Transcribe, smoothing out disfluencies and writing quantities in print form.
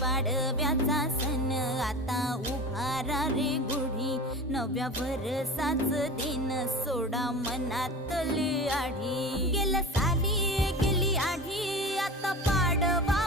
पाडव्याचा सण आता उभारा रे गुढी, नव्या वर्षाच दिन सोडा मनातली आढी। गेल्या साली गेली आढी आता पाडवा